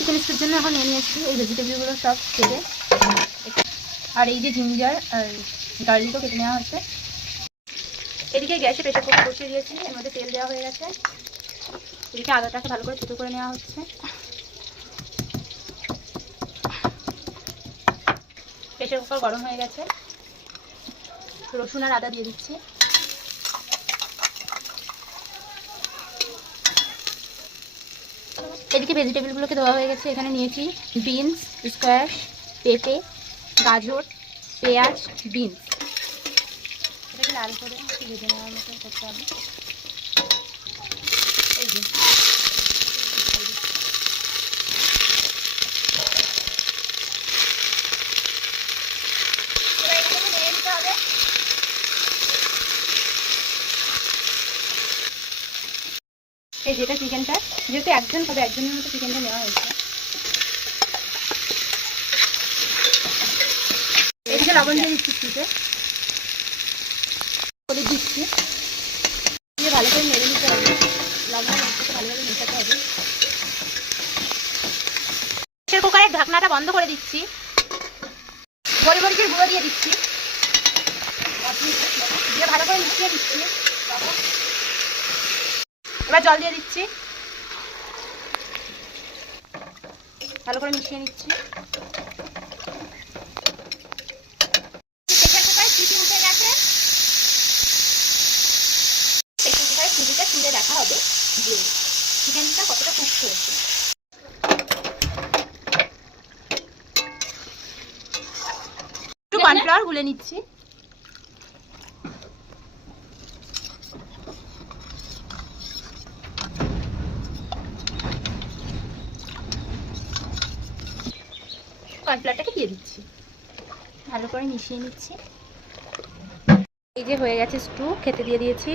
Chicken স্টুর জন্য এখন নিয়ে নিয়েছি এই ভেজিটেবলগুলো সব কেটে, আর এই যে জিঞ্জার আর গার্লিকও কেটে নেওয়া হচ্ছে। এদিকে গ্যাসে প্রেসার কুকার বসিয়ে দিয়েছি, এর মধ্যে তেল দেওয়া হয়ে গেছে। এদিকে আদাটাকে ভালো করে থেতো করে নেওয়া হচ্ছে। প্রেসার কুকার গরম হয়ে গেছে, রসুন আর আদা দিয়ে দিচ্ছি। এদিকে ভেজিটেবলগুলোকে দেওয়া হয়ে গেছে। এখানে নিয়েছি বিনস, স্কোয়াশ, পেঁপে, গাজর, পেঁয়াজ, বিনস। এটাকে লাল করে ভেজে নেওয়ার মতো করতে হবে। এই যে এই যেটা চিকেনটা, যেহেতু একজন হবে একজনের মতো চিকেনটা নেওয়া হয়েছে। এদিকে লবণ দিয়ে দিচ্ছি স্টুতে, হলুদ দিচ্ছি, দিয়ে ভালো করে নেড়ে নিতে হবে। লবণের মধ্যে ভালোভাবে মেশাতে হবে। প্রেসার কুকারের ঢাকনাটা বন্ধ করে দিচ্ছি, গোলমরিচের গুঁড়ো দিয়ে দিচ্ছি, দিয়ে ভালো করে মিশিয়ে দিচ্ছি। এবার জল দিয়ে দিচ্ছি, ভালো করে মিশিয়ে নিচ্ছি। প্রেসার কুকারে সিটি উঠে গেছে, প্রেসার কুকারে সিটিটা তুলে দেখা হবে যে চিকেনটা কতটা কুক হয়েছে। একটু কর্নফ্লাওয়ার গুলে নিচ্ছি। কর্নফ্লাওয়ারটাকে দিয়ে দিচ্ছি, ভালো করে মিশিয়ে নিচ্ছি। এই যে হয়ে গেছে স্টু, খেতে দিয়ে দিয়েছি।